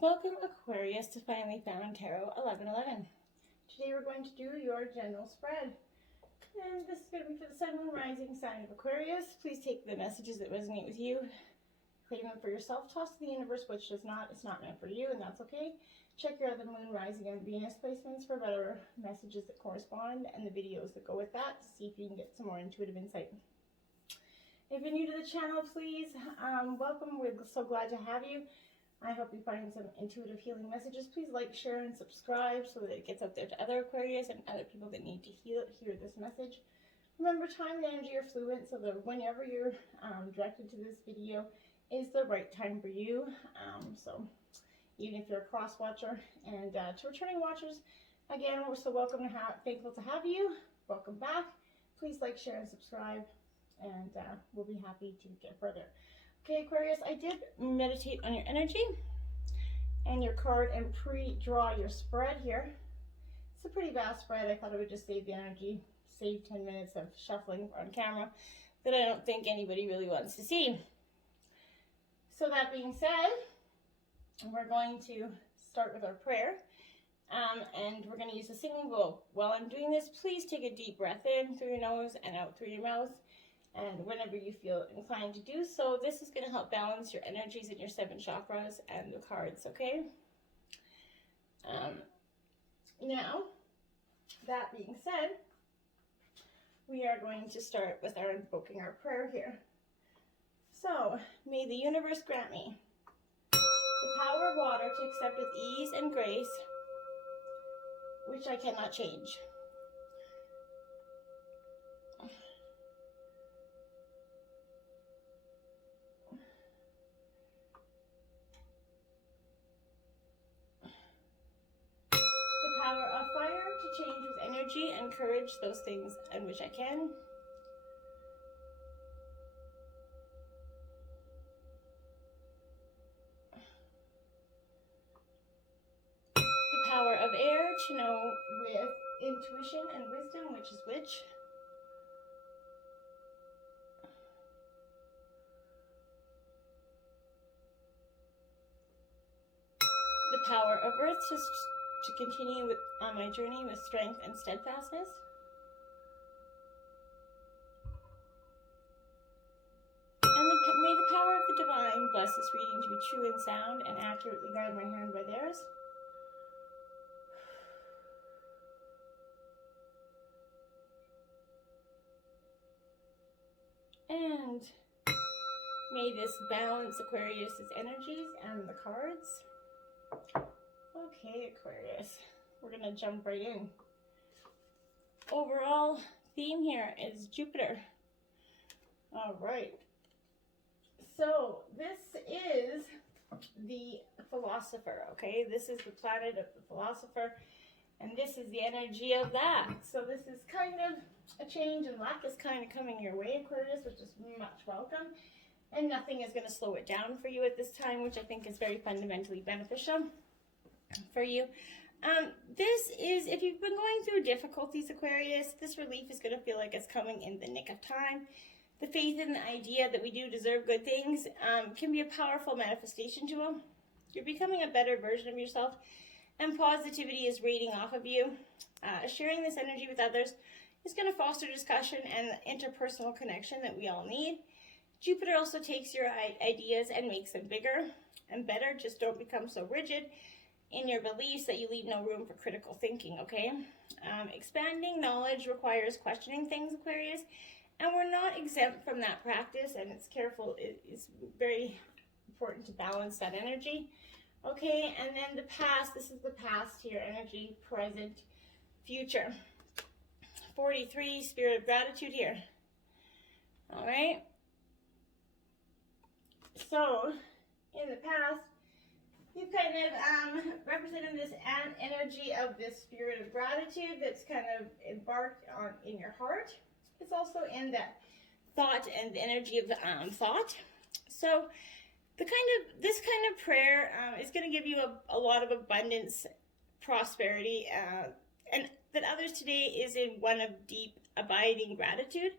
Welcome, Aquarius, to Finally Found Tarot 1111. Today we're going to do your general spread. And this is going to be for the Sun, Moon, Rising sign of Aquarius. Please take the messages that resonate with you, claim them for yourself, toss to the universe which does not. It's not meant for you, and that's okay. Check your other Moon, Rising, and Venus placements for better messages that correspond and the videos that go with that to see if you can get some more intuitive insight. If you're new to the channel, please welcome. We're so glad to have you. I hope you find some intuitive healing messages. Please like, share, and subscribe so that it gets out there to other Aquarius and other people that need to hear this message. Remember, time and energy are fluid, so that whenever you're directed to this video is the right time for you. So even if you're a cross watcher, and to returning watchers, again, we're so thankful to have you. Welcome back. Please like, share, and subscribe, and we'll be happy to get further. Okay, Aquarius, I did meditate on your energy and your card and pre-draw your spread here. It's a pretty vast spread. I thought it would just save the energy, save 10 minutes of shuffling on camera that I don't think anybody really wants to see. So that being said, we're going to start with our prayer, and we're going to use a singing bowl. While I'm doing this, please take a deep breath in through your nose and out through your mouth. And whenever you feel inclined to do so, this is going to help balance your energies in your 7 chakras and the cards, okay? Now, that being said, we are going to start with our invoking our prayer here. So, may the universe grant me the power of water to accept with ease and grace, which I cannot change. Power of fire to change with energy and courage those things in which I can. The power of air to know with intuition and wisdom which is which. The power of earth to continue on my journey with strength and steadfastness. And may the power of the divine bless this reading to be true and sound and accurately guide my hand by theirs. And may this balance Aquarius' energies and the cards. Okay, Aquarius, we're going to jump right in. Overall theme here is Jupiter. All right. So this is the philosopher, okay? This is the planet of the philosopher, and this is the energy of that. So this is kind of a change, and luck is kind of coming your way, Aquarius, which is much welcome. And nothing is going to slow it down for you at this time, which I think is very fundamentally beneficial for you. This is, if you've been going through difficulties, Aquarius, this relief is going to feel like it's coming in the nick of time. The faith in the idea that we do deserve good things can be a powerful manifestation tool. You're becoming a better version of yourself, and positivity is radiating off of you. Sharing this energy with others is going to foster discussion and interpersonal connection that we all need. Jupiter also takes your ideas and makes them bigger and better. Just don't become so rigid in your beliefs that you leave no room for critical thinking, okay? Expanding knowledge requires questioning things, Aquarius, and we're not exempt from that practice, and it's very important to balance that energy, okay? And then the past, this is the past here, energy, present, future. 43, spirit of gratitude here, all right? So, in the past, you've kind of represented this energy of this spirit of gratitude that's kind of embarked on in your heart. It's also in that thought and the energy of thought. So this kind of prayer is going to give you a lot of abundance, prosperity, and that others today is in one of deep, abiding gratitude.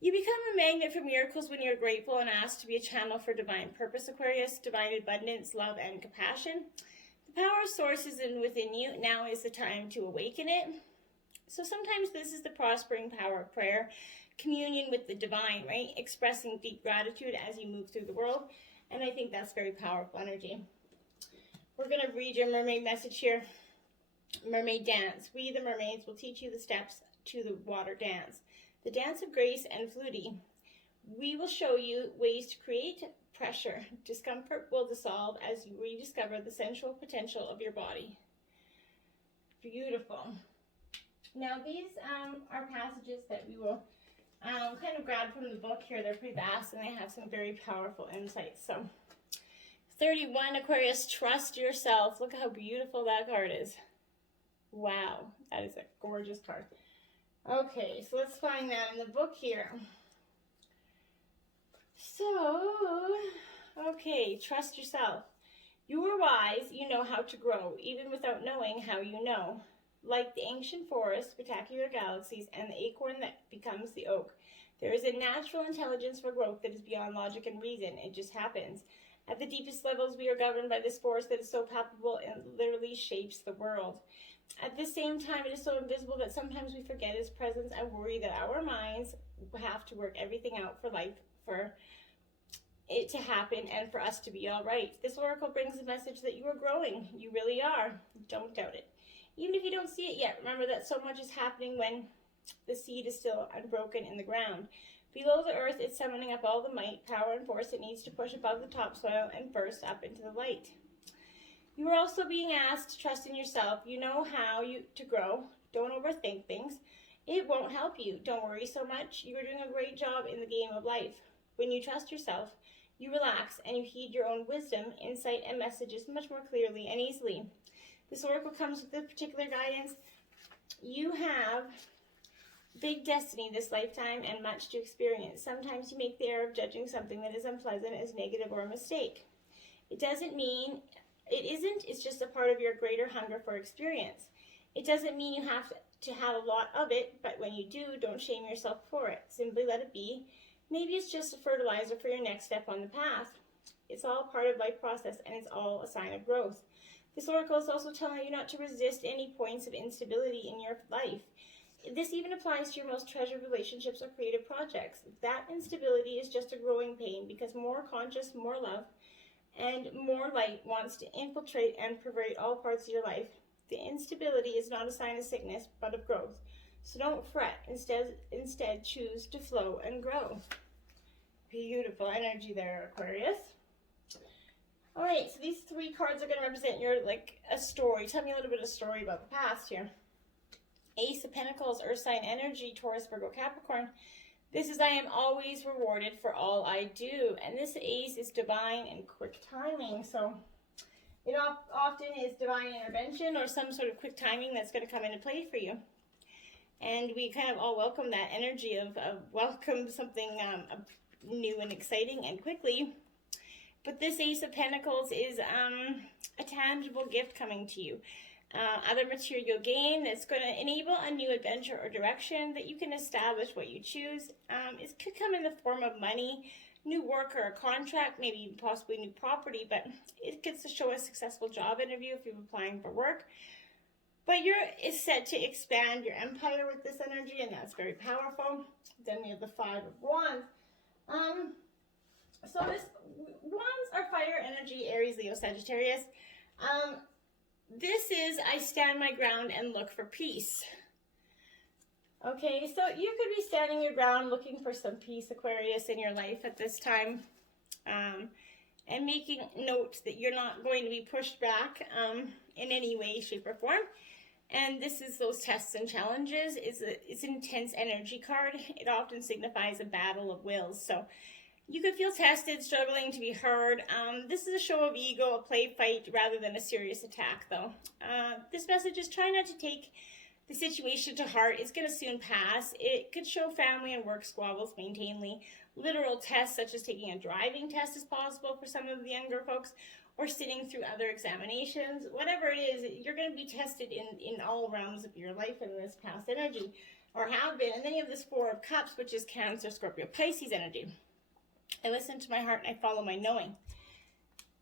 You become a magnet for miracles when you're grateful and asked to be a channel for divine purpose, Aquarius, divine abundance, love, and compassion. The power source is within you. Now is the time to awaken it. So sometimes this is the prospering power of prayer, communion with the divine, right? Expressing deep gratitude as you move through the world. And I think that's very powerful energy. We're going to read your mermaid message here. Mermaid dance. We, the mermaids, will teach you the steps to the water dance. The dance of grace and fluidity. We will show you ways to create pressure. Discomfort will dissolve as you rediscover the sensual potential of your body. Beautiful. Now these are passages that we will kind of grab from the book here. They're pretty vast and they have some very powerful insights. So 31, Aquarius, trust yourself. Look how beautiful that card is. Wow, that is a gorgeous card. Okay, so let's find that in the book here. So, okay, trust yourself. You are wise, you know how to grow, even without knowing how you know. Like the ancient forest, spectacular galaxies, and the acorn that becomes the oak. There is a natural intelligence for growth that is beyond logic and reason. It just happens. At the deepest levels, we are governed by this force that is so palpable and literally shapes the world. At the same time, it is so invisible that sometimes we forget its presence and worry that our minds have to work everything out for life, for it to happen, and for us to be all right. This oracle brings the message that you are growing. You really are. Don't doubt it. Even if you don't see it yet, remember that so much is happening when the seed is still unbroken in the ground. Below the earth, it's summoning up all the might, power, and force it needs to push above the topsoil and burst up into the light. You are also being asked to trust in yourself. You know how to grow. Don't overthink things. It won't help you. Don't worry so much. You are doing a great job in the game of life. When you trust yourself, you relax and you heed your own wisdom, insight, and messages much more clearly and easily. This oracle comes with a particular guidance. You have big destiny this lifetime and much to experience. Sometimes you make the error of judging something that is unpleasant as negative or a mistake. It doesn't mean it isn't, it's just a part of your greater hunger for experience. It doesn't mean you have to have a lot of it, but when you do, don't shame yourself for it. Simply let it be. Maybe it's just a fertilizer for your next step on the path. It's all part of life process and it's all a sign of growth. This oracle is also telling you not to resist any points of instability in your life. This even applies to your most treasured relationships or creative projects. That instability is just a growing pain because more conscious, more love, and more light wants to infiltrate and pervade all parts of your life. The instability is not a sign of sickness, but of growth. So don't fret. Instead, choose to flow and grow. Beautiful energy there, Aquarius. All right, so these three cards are going to represent your, a story. Tell me a little bit of a story about the past here. Ace of Pentacles, Earth sign energy, Taurus, Virgo, Capricorn. This is I am always rewarded for all I do. And this ace is divine and quick timing. So it often is divine intervention or some sort of quick timing that's going to come into play for you. And we kind of all welcome that energy of welcome something new and exciting and quickly. But this Ace of Pentacles is a tangible gift coming to you. Other material gain that's going to enable a new adventure or direction that you can establish what you choose. It could come in the form of money, new work or a contract, maybe possibly new property, but it gets to show a successful job interview if you're applying for work. But you're set to expand your empire with this energy, and that's very powerful. Then we have the Five of Wands. So this Wands are fire energy, Aries, Leo, Sagittarius. This is I stand my ground and look for peace. Okay, so you could be standing your ground looking for some peace, Aquarius, in your life at this time. And making note that you're not going to be pushed back in any way, shape, or form. And this is those tests and challenges. It's an intense energy card. It often signifies a battle of wills. So you could feel tested, struggling to be heard. This is a show of ego, a play fight, rather than a serious attack, though. This message is try not to take the situation to heart. It's going to soon pass. It could show family and work squabbles, mainly. Literal tests, such as taking a driving test, is possible for some of the younger folks, or sitting through other examinations. Whatever it is, you're going to be tested in all realms of your life in this past energy. or have been. And then you have this Four of Cups, which is Cancer, Scorpio, Pisces energy. I listen to my heart and I follow my knowing.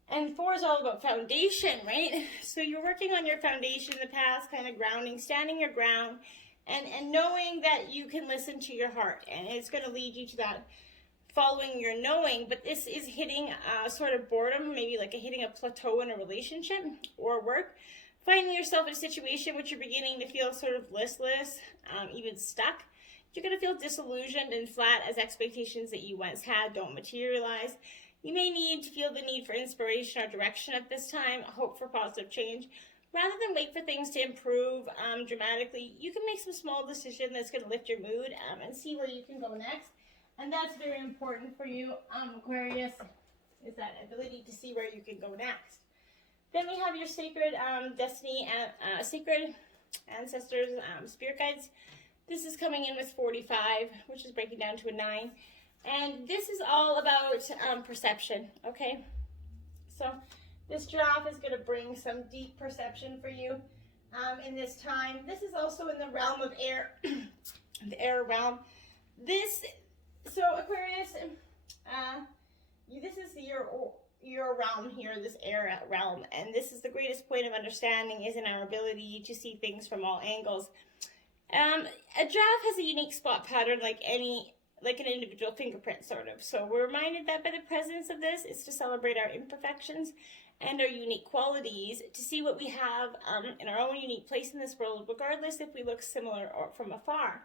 And 4 is all about foundation, right? So you're working on your foundation in the past, kind of grounding, standing your ground, and knowing that you can listen to your heart. And it's going to lead you to that following your knowing. But this is hitting sort of boredom, maybe like hitting a plateau in a relationship or work. Finding yourself in a situation which you're beginning to feel sort of listless, even stuck. You're going to feel disillusioned and flat as expectations that you once had don't materialize. You may need to feel the need for inspiration or direction at this time, hope for positive change. Rather than wait for things to improve dramatically, you can make some small decision that's going to lift your mood and see where you can go next. And that's very important for you, Aquarius, is that ability to see where you can go next. Then we have your sacred destiny, sacred ancestors, spirit guides. This is coming in with 45, which is breaking down to a 9. And this is all about perception, okay? So this giraffe is going to bring some deep perception for you in this time. This is also in the realm of air, the air realm. So Aquarius, this is your realm here, this air realm. And this is the greatest point of understanding is in our ability to see things from all angles. A giraffe has a unique spot pattern like an individual fingerprint, sort of. So we're reminded that by the presence of this is to celebrate our imperfections and our unique qualities, to see what we have in our own unique place in this world, regardless if we look similar or from afar.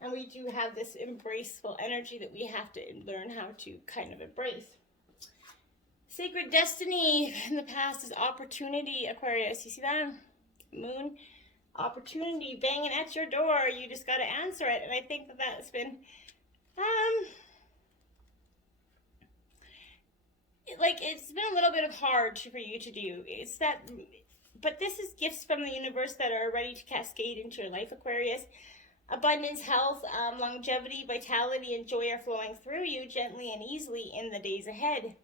And we do have this embraceful energy that we have to learn how to kind of embrace. Sacred destiny in the past is opportunity, Aquarius. You see that? Moon. Opportunity banging at your door. You just got to answer it. And I think that that's been it's been a little bit of hard for you to do. But this is gifts from the universe that are ready to cascade into your life, Aquarius. Abundance, health, longevity, vitality, and joy are flowing through you gently and easily in the days ahead.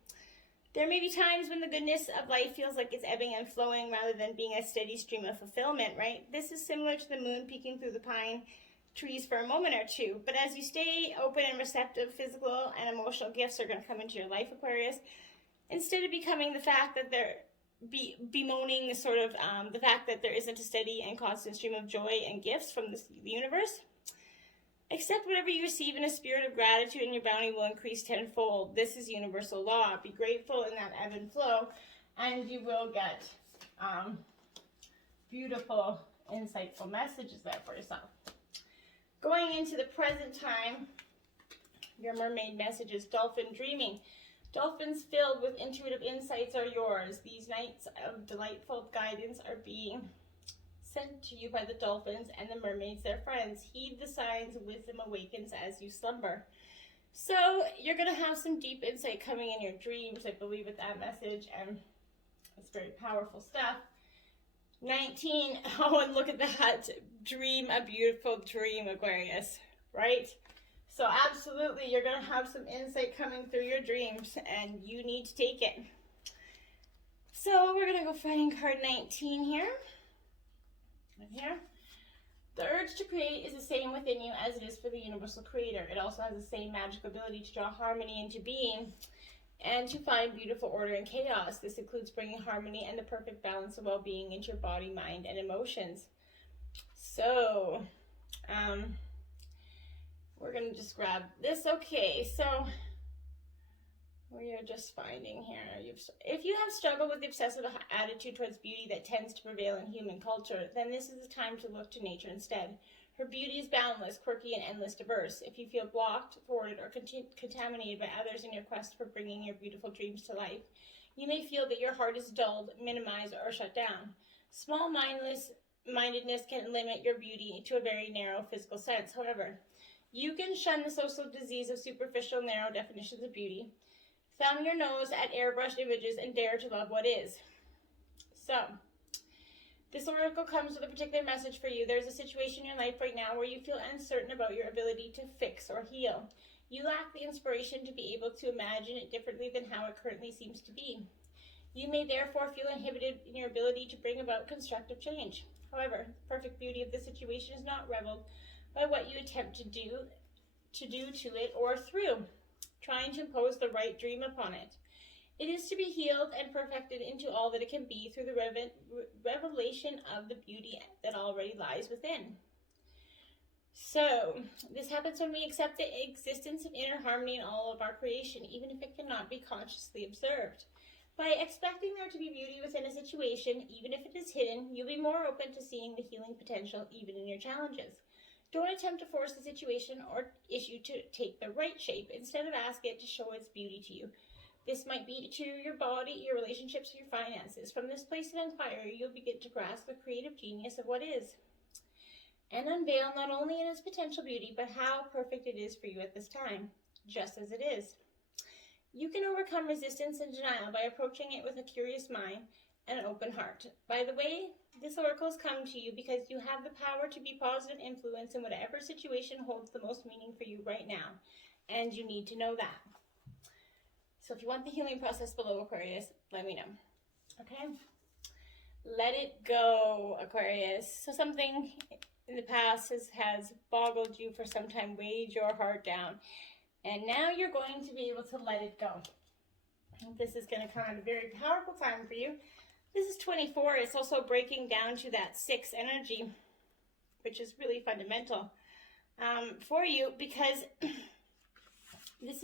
There may be times when the goodness of life feels like it's ebbing and flowing rather than being a steady stream of fulfillment, right? This is similar to the moon peeking through the pine trees for a moment or two. But as you stay open and receptive, physical and emotional gifts are going to come into your life, Aquarius. Instead of becoming the fact that they're bemoaning sort of the fact that there isn't a steady and constant stream of joy and gifts from the universe, accept whatever you receive in a spirit of gratitude and your bounty will increase tenfold. This is universal law. Be grateful in that ebb and flow and you will get beautiful, insightful messages there for yourself. Going into the present time, your mermaid messages, dolphin dreaming. Dolphins filled with intuitive insights are yours. These nights of delightful guidance are being sent to you by the dolphins and the mermaids, their friends. Heed the signs, wisdom awakens as you slumber. So you're going to have some deep insight coming in your dreams, I believe, with that message, and it's very powerful stuff. 19, oh, and look at that. Dream a beautiful dream, Aquarius, right? So absolutely, you're going to have some insight coming through your dreams, and you need to take it. So we're going to go find card 19 here. And here. The urge to create is the same within you as it is for the universal creator. It also has the same magic ability to draw harmony into being and to find beautiful order in chaos. This includes bringing harmony and the perfect balance of well-being into your body, mind, and emotions. So, we're going to just grab this. Okay, so we are just finding here. If you have struggled with the obsessive attitude towards beauty that tends to prevail in human culture, then this is the time to look to nature instead. Her beauty is boundless, quirky, and endless diverse. If you feel blocked, thwarted, or contaminated by others in your quest for bringing your beautiful dreams to life, you may feel that your heart is dulled, minimized, or shut down. Small mindedness can limit your beauty to a very narrow physical sense. However, you can shun the social disease of superficial, narrow definitions of beauty. Thumb your nose at airbrushed images and dare to love what is. So, this oracle comes with a particular message for you. There's a situation in your life right now where you feel uncertain about your ability to fix or heal. You lack the inspiration to be able to imagine it differently than how it currently seems to be. You may therefore feel inhibited in your ability to bring about constructive change. However, the perfect beauty of the situation is not reveled by what you attempt to do to it or through, trying to impose the right dream upon it. It is to be healed and perfected into all that it can be through the revelation of the beauty that already lies within. So, this happens when we accept the existence of inner harmony in all of our creation, even if it cannot be consciously observed. By expecting there to be beauty within a situation, even if it is hidden, you'll be more open to seeing the healing potential even in your challenges. Don't attempt to force the situation or issue to take the right shape. Instead of ask it to show its beauty to you. This might be to your body, your relationships, your finances. From this place of inquiry, you'll begin to grasp the creative genius of what is, and unveil not only in its potential beauty, but how perfect it is for you at this time, just as it is. You can overcome resistance and denial by approaching it with a curious mind and an open heart. By the way, this oracle has come to you because you have the power to be positive influence in whatever situation holds the most meaning for you right now, and you need to know that. So if you want the healing process below, Aquarius, let me know. Okay? Let it go, Aquarius. So something in the past has boggled you for some time, weighed your heart down. And now you're going to be able to let it go. This is going to come at a very powerful time for you. This is 24. It's also breaking down to that 6 energy, which is really fundamental for you, because this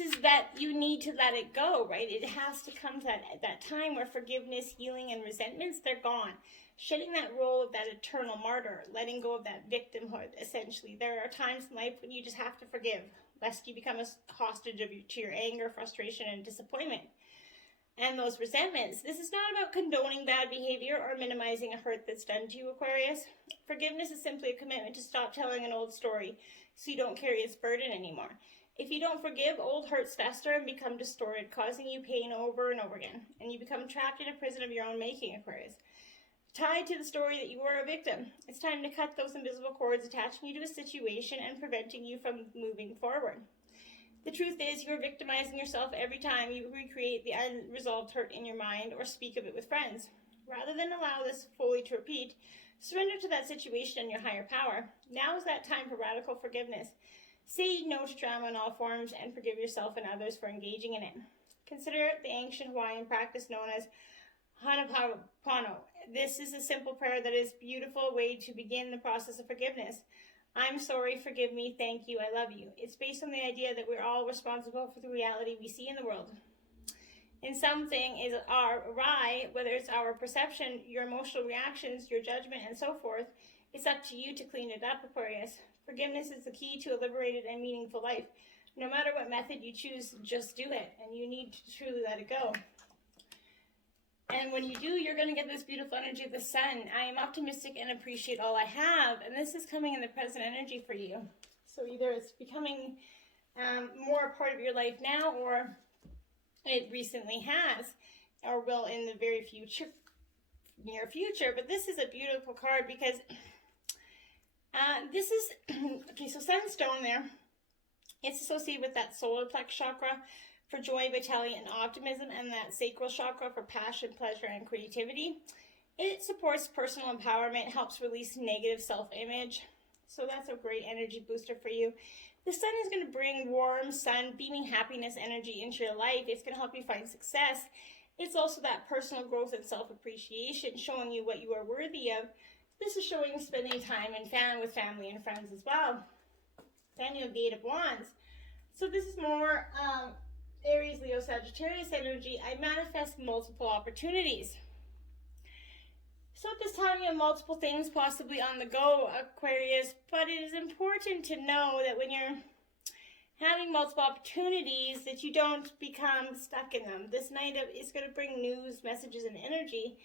is that you need to let it go, right? It has to come to that time where forgiveness, healing, and resentments, they're gone. Shedding that role of that eternal martyr, letting go of that victimhood, essentially. There are times in life when you just have to forgive, lest you become a hostage to your anger, frustration, and disappointment. And those resentments. This is not about condoning bad behavior or minimizing a hurt that's done to you, Aquarius. Forgiveness is simply a commitment to stop telling an old story so you don't carry its burden anymore. If you don't forgive, old hurts fester and become distorted, causing you pain over and over again. And you become trapped in a prison of your own making, Aquarius, tied to the story that you were a victim. It's time to cut those invisible cords attaching you to a situation and preventing you from moving forward. The truth is, you are victimizing yourself every time you recreate the unresolved hurt in your mind or speak of it with friends. Rather than allow this fully to repeat, surrender to that situation and your higher power. Now is that time for radical forgiveness. Say no to drama in all forms and forgive yourself and others for engaging in it. Consider the ancient Hawaiian practice known as Ho'oponopono. This is a simple prayer that is a beautiful way to begin the process of forgiveness. I'm sorry, forgive me, thank you, I love you. It's based on the idea that we're all responsible for the reality we see in the world. And something is awry, whether it's our perception, your emotional reactions, your judgment, and so forth, it's up to you to clean it up, Aquarius. Forgiveness is the key to a liberated and meaningful life. No matter what method you choose, just do it, and you need to truly let it go. And when you do, you're going to get this beautiful energy of the sun. I am optimistic and appreciate all I have. And this is coming in the present energy for you. So either it's becoming more a part of your life now, or it recently has, or will in the very near future. But this is a beautiful card because this is, okay, so sunstone there. It's associated with that solar plex chakra for joy, vitality, and optimism, and that sacral chakra for passion, pleasure, and creativity. It supports personal empowerment, helps release negative self-image. So that's a great energy booster for you. The sun is going to bring warm, sun, beaming happiness energy into your life. It's going to help you find success. It's also that personal growth and self-appreciation, showing you what you are worthy of. This is showing spending time with family and friends as well. Then you have the 8 of Wands. So this is more Aries, Leo, Sagittarius energy. I manifest multiple opportunities. So at this time, you have multiple things possibly on the go, Aquarius, but it is important to know that when you're having multiple opportunities, that you don't become stuck in them. This night is going to bring news, messages, and energy.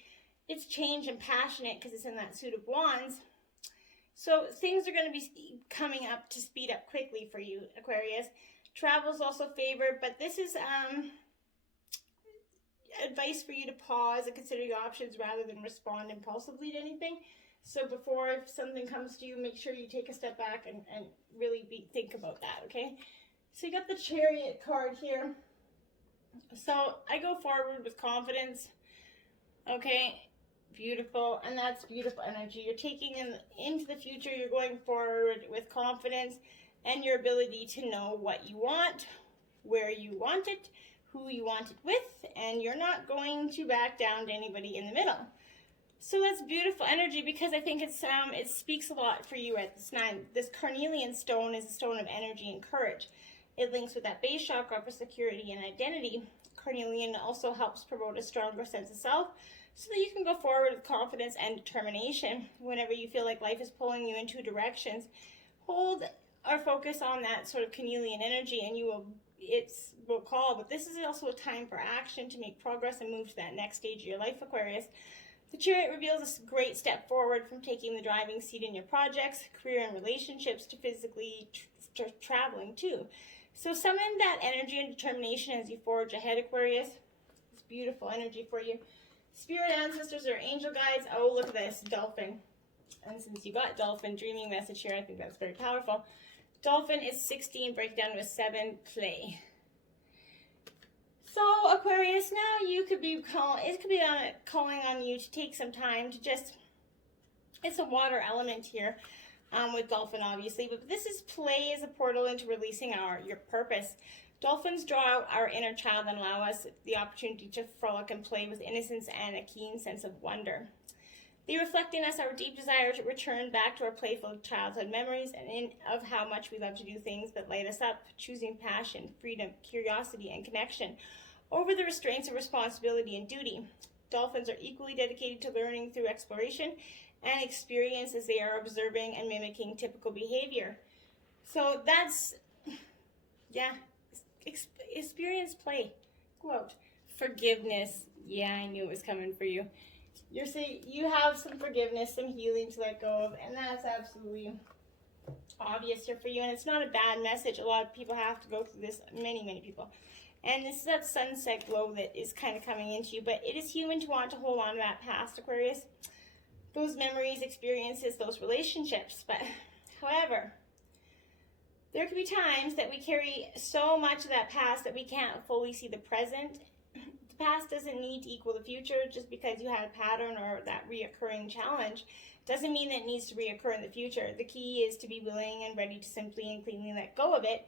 It's change and passionate because it's in that suit of Wands. So things are going to be coming up to speed up quickly for you, Aquarius. Travel is also favored, but this is advice for you to pause and consider your options rather than respond impulsively to anything. So before if something comes to you, make sure you take a step back and really think about that, okay? So you got the Chariot card here. So I go forward with confidence, okay? Beautiful, and that's beautiful energy. You're taking into the future, you're going forward with confidence and your ability to know what you want, where you want it, who you want it with, and you're not going to back down to anybody in the middle. So that's beautiful energy, because I think it speaks a lot for you at this time. This carnelian stone is a stone of energy and courage. It links with that base chakra for security and identity. Carnelian also helps promote a stronger sense of self, so that you can go forward with confidence and determination. Whenever you feel like life is pulling you in two directions, hold or focus on that sort of carnelian energy, and it will call. But this is also a time for action to make progress and move to that next stage of your life, Aquarius. The Chariot reveals a great step forward from taking the driving seat in your projects, career, and relationships to physically traveling too. So summon that energy and determination as you forge ahead, Aquarius. It's beautiful energy for you. Spirit ancestors or angel guides. Oh, look at this, dolphin. And since you got dolphin dreaming message here, I think that's very powerful. Dolphin is 16, break down to a 7, play. So Aquarius, now you could be calling on you to take some time to just, it's a water element here with dolphin obviously, but this is play as a portal into releasing your purpose. Dolphins draw out our inner child and allow us the opportunity to frolic and play with innocence and a keen sense of wonder. They reflect in us our deep desire to return back to our playful childhood memories and of how much we love to do things that light us up, choosing passion, freedom, curiosity, and connection over the restraints of responsibility and duty. Dolphins are equally dedicated to learning through exploration and experience as they are observing and mimicking typical behavior. So that's, yeah, experience play. Go out. Forgiveness. Yeah, I knew it was coming for you. You're saying you have some forgiveness, some healing to let go of, and that's absolutely obvious here for you. And it's not a bad message. A lot of people have to go through this, many people. And this is that sunset glow that is kind of coming into you. But it is human to want to hold on to that past, Aquarius. Those memories, experiences, those relationships. But, however, there can be times that we carry so much of that past that we can't fully see the present. The past doesn't need to equal the future. Just because you had a pattern or that reoccurring challenge doesn't mean that it needs to reoccur in the future. The key is to be willing and ready to simply and cleanly let go of it,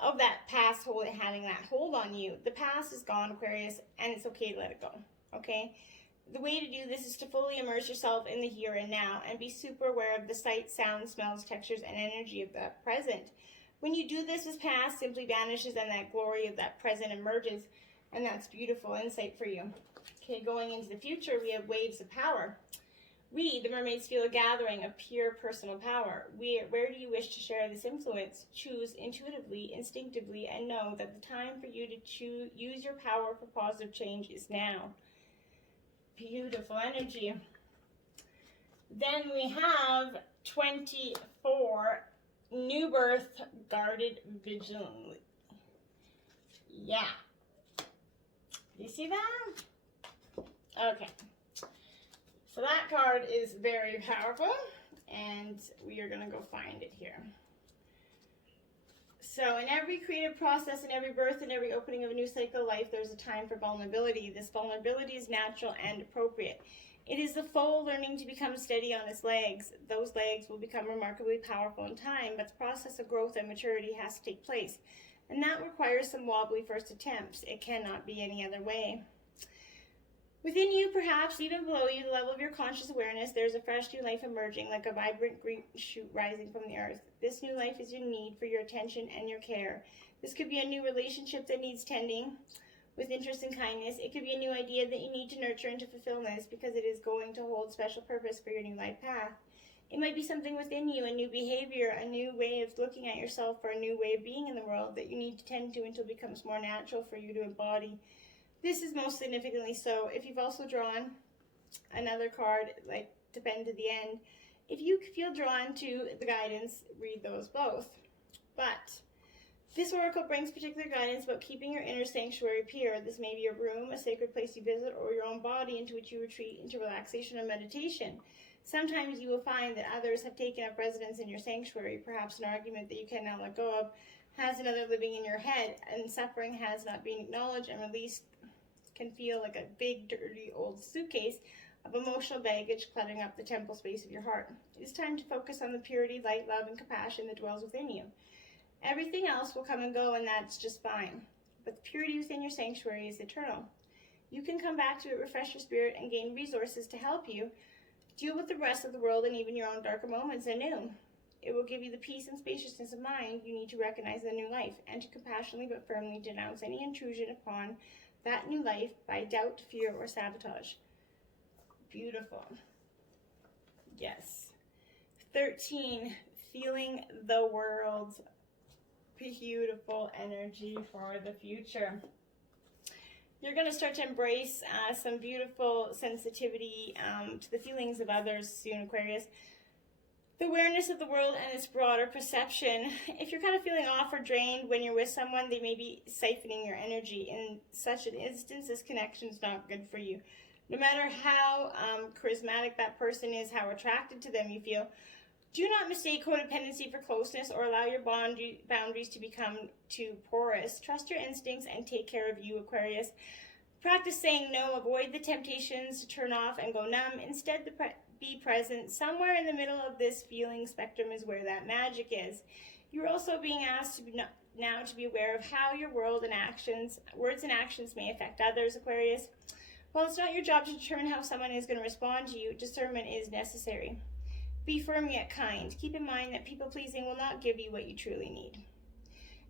of that past having that hold on you. The past is gone, Aquarius, and it's okay to let it go, okay? The way to do this is to fully immerse yourself in the here and now and be super aware of the sights, sounds, smells, textures, and energy of the present. When you do this past simply vanishes and that glory of that present emerges, and that's beautiful insight for you. Okay, going into the future, we have waves of power. We, the mermaids, feel a gathering of pure personal power. Where do you wish to share this influence? Choose intuitively, instinctively, and know that the time for you to use your power for positive change is now. Beautiful energy. Then we have 24, new birth, guarded vigilantly. Yeah. You see that? Okay. So that card is very powerful, and we are going to go find it here. So in every creative process, in every birth, in every opening of a new cycle of life, there's a time for vulnerability. This vulnerability is natural and appropriate. It is the foal learning to become steady on its legs. Those legs will become remarkably powerful in time, but the process of growth and maturity has to take place. And that requires some wobbly first attempts. It cannot be any other way. Within you, perhaps even below you, the level of your conscious awareness, there's a fresh new life emerging, like a vibrant green shoot rising from the earth. This new life is your need for your attention and your care. This could be a new relationship that needs tending with interest and kindness. It could be a new idea that you need to nurture and to fulfill this because it is going to hold special purpose for your new life path. It might be something within you, a new behavior, a new way of looking at yourself, or a new way of being in the world that you need to tend to until it becomes more natural for you to embody. This is most significantly so. If you've also drawn another card, like to bend to the end, if you feel drawn to the guidance, read those both. But this oracle brings particular guidance about keeping your inner sanctuary pure. This may be a room, a sacred place you visit, or your own body into which you retreat into relaxation or meditation. Sometimes you will find that others have taken up residence in your sanctuary. Perhaps an argument that you cannot let go of has another living in your head, and suffering has not been acknowledged and released can feel like a big, dirty, old suitcase of emotional baggage cluttering up the temple space of your heart. It is time to focus on the purity, light, love, and compassion that dwells within you. Everything else will come and go, and that's just fine. But the purity within your sanctuary is eternal. You can come back to it, refresh your spirit, and gain resources to help you deal with the rest of the world and even your own darker moments anew. It will give you the peace and spaciousness of mind you need to recognize the new life and to compassionately but firmly denounce any intrusion upon that new life by doubt, fear, or sabotage. Beautiful. Yes. 13, feeling the world. Beautiful energy for the future. You're going to start to embrace some beautiful sensitivity to the feelings of others soon, Aquarius. The awareness of the world and its broader perception. If you're kind of feeling off or drained when you're with someone, they may be siphoning your energy. In such an instance, this connection is not good for you. No matter how charismatic that person is, how attracted to them you feel, do not mistake codependency for closeness or allow your boundaries to become too porous. Trust your instincts and take care of you, Aquarius. Practice saying no. Avoid the temptations to turn off and go numb. Instead, be present. Somewhere in the middle of this feeling spectrum is where that magic is. You're also being asked now to be aware of how your words and actions may affect others, Aquarius. While it's not your job to determine how someone is going to respond to you, discernment is necessary. Be firm yet kind. Keep in mind that people-pleasing will not give you what you truly need.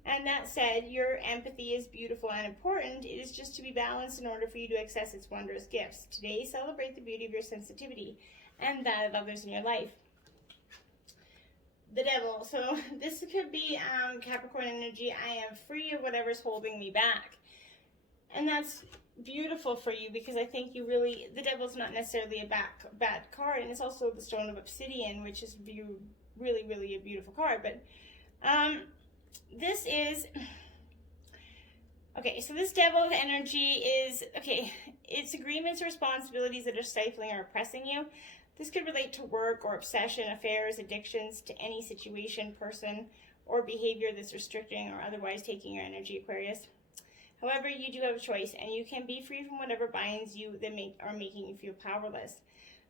And that said, your empathy is beautiful and important. It is just to be balanced in order for you to access its wondrous gifts. Today, celebrate the beauty of your sensitivity and that of others in your life. The devil. So this could be Capricorn energy. I am free of whatever's holding me back. And that's beautiful for you because I think you really, the devil's not necessarily a bad card, and it's also the stone of obsidian, which is really, really a beautiful card. But this is, okay, so this devil of energy is, okay, it's agreements or responsibilities that are stifling or oppressing you. This could relate to work or obsession, affairs, addictions, to any situation, person, or behavior that's restricting or otherwise taking your energy, Aquarius. However, you do have a choice, and you can be free from whatever binds you that are making you feel powerless.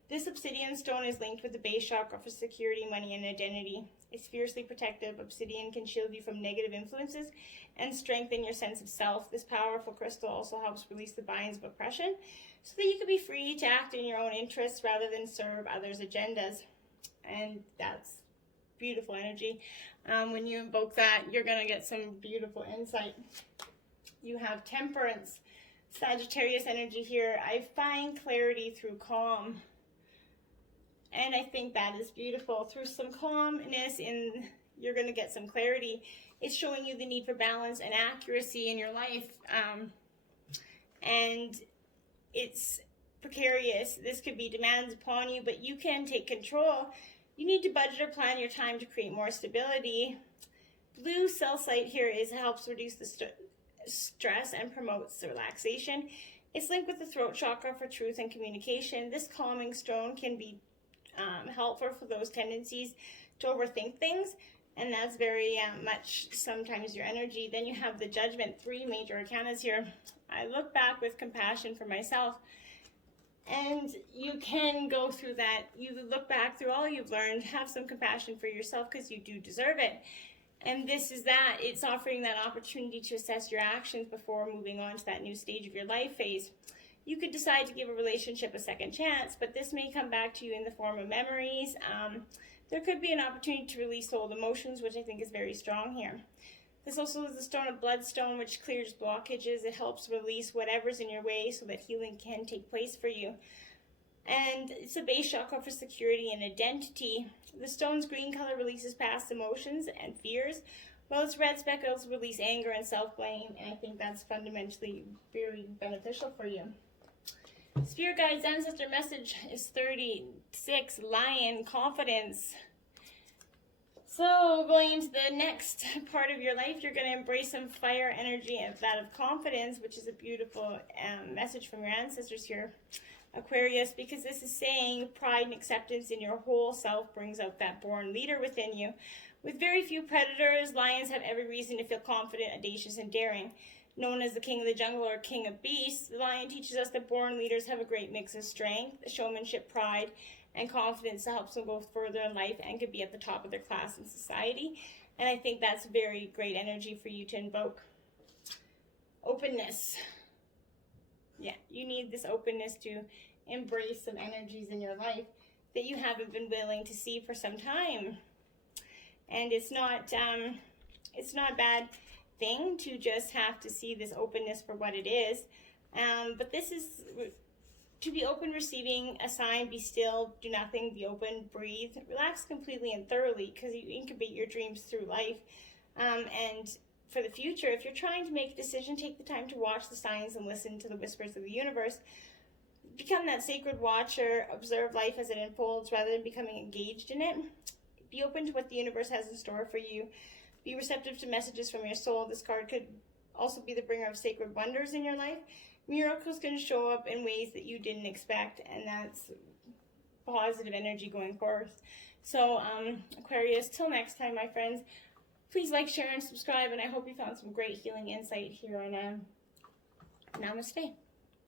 This obsidian stone is linked with the base chakra for security, money, and identity. It's fiercely protective. Obsidian can shield you from negative influences and strengthen your sense of self. This powerful crystal also helps release the binds of oppression so that you can be free to act in your own interests rather than serve others' agendas. And that's beautiful energy. When you invoke that, you're going to get some beautiful insight. You have temperance, Sagittarius energy here. I find clarity through calm. And I think that is beautiful. Through some calmness, you're going to get some clarity. It's showing you the need for balance and accuracy in your life. And it's precarious. This could be demands upon you, but you can take control. You need to budget or plan your time to create more stability. Blue calcite here helps reduce the stress and promotes the relaxation. It's linked with the throat chakra for truth and communication. This calming stone can be helpful for those tendencies to overthink things, and that's very much sometimes your energy. Then you have the judgment, 3 major arcanas here. I look back with compassion for myself, and you can go through that. You look back through all you've learned, have some compassion for yourself because you do deserve it. And this is that. It's offering that opportunity to assess your actions before moving on to that new stage of your life phase. You could decide to give a relationship a second chance, but this may come back to you in the form of memories. There could be an opportunity to release old emotions, which I think is very strong here. This also is the stone of bloodstone, which clears blockages. It helps release whatever's in your way so that healing can take place for you. And it's a base chakra for security and identity. The stone's green color releases past emotions and fears, while its red speckles release anger and self-blame, and I think that's fundamentally very beneficial for you. Spirit guides, ancestor message is 36, Lion, confidence. So going into the next part of your life, you're going to embrace some fire energy and that of confidence, which is a beautiful message from your ancestors here, Aquarius, because this is saying pride and acceptance in your whole self brings out that born leader within you. With very few predators, lions have every reason to feel confident, audacious, and daring. Known as the king of the jungle or king of beasts, the lion teaches us that born leaders have a great mix of strength, showmanship, pride, and confidence that helps them go further in life and could be at the top of their class in society. And I think that's very great energy for you to invoke. Openness. Yeah, you need this openness to embrace some energies in your life that you haven't been willing to see for some time. And it's not a bad thing to just have to see this openness for what it is. But this is to be open, receiving a sign, be still, do nothing, be open, breathe, relax completely and thoroughly, because you incubate your dreams through life. And for the future, if you're trying to make a decision, take the time to watch the signs and listen to the whispers of the universe. Become that sacred watcher, observe life as it unfolds rather than becoming engaged in it. Be open to what the universe has in store for you. Be receptive to messages from your soul. This card could also be the bringer of sacred wonders in your life. Miracles can show up in ways that you didn't expect, and that's positive energy going forth. So, Aquarius, till next time, my friends, please like, share, and subscribe, and I hope you found some great healing insight here on Namaste.